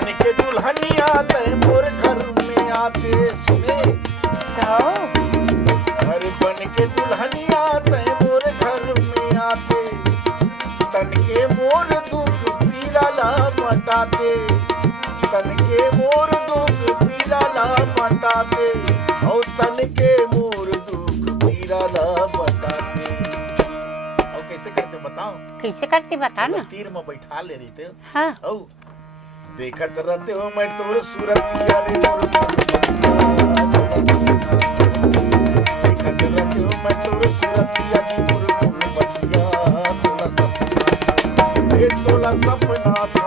बन के दुल्हनिया तय मोर घर में आते सुने घर बन के दुल्हनिया तय मोर घर में आते तन के मोर दुख पीला ला मटाते तन के मोर दुख पीला ला मटाते और तन के मोर दुख पीला ला मटाते। और कैसे करते बताओ? कैसे करते बता ना। तीर में बैठा ले रही थे। हाँ। औ देखत रहते हो मैं तोर सूरतिया रे मोर देखत रहते हो मैं तोर सूरतिया रे मोर बतिया तोला सपना था